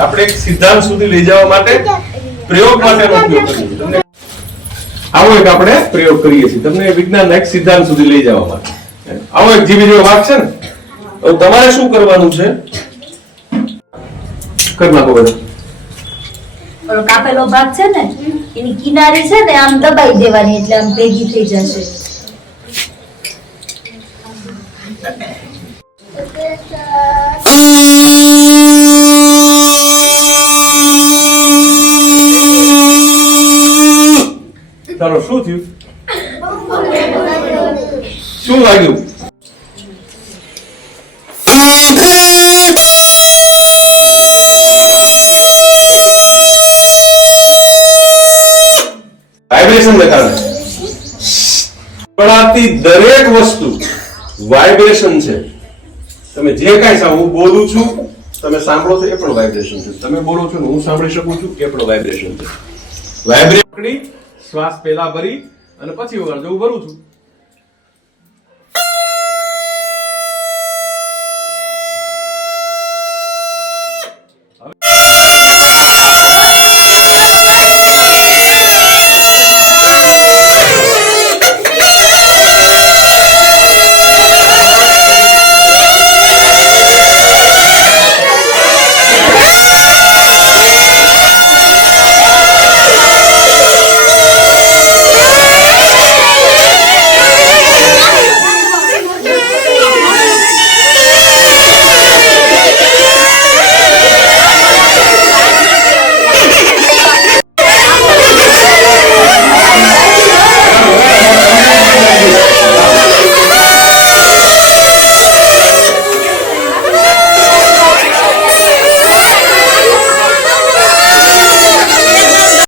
આપણે એક સિદ્ધાંત સુધી લઈ જવા માટે પ્રયોગ માટેનો ઉપયોગ કરીએ છીએ. તમને આવો એક આપણે પ્રયોગ કરીએ છીએ તમને વિજ્ઞાનના એક સિદ્ધાંત સુધી લઈ જવા માટે. આવો એક જીવી જેવો ભાગ છે ને, તો તમારે શું કરવાનું છે? કરી નાખો બધા. ઓલો કાપેલો ભાગ છે ને એની કિનારી છે ને આમ દબાઈ દેવાની એટલે આમ ભેગી થઈ જશે. ચાલો શું થયું? શું લાગ્યું? વાઇબ્રેશન ને કારણે પડાતી દરેક વસ્તુ વાઇબ્રેશન છે. તમે જે કાંઈ સાંભળો, હું બોલું છું તમે સાંભળો છો એ પણ વાઇબ્રેશન છે. તમે બોલો છો ને હું સાંભળી શકું છું એ પણ વાઇબ્રેશન છે. વાઇબ્રેશન શ્વાસ પહેલા ભરી અને પછી વગાડજો. હું ભરું છું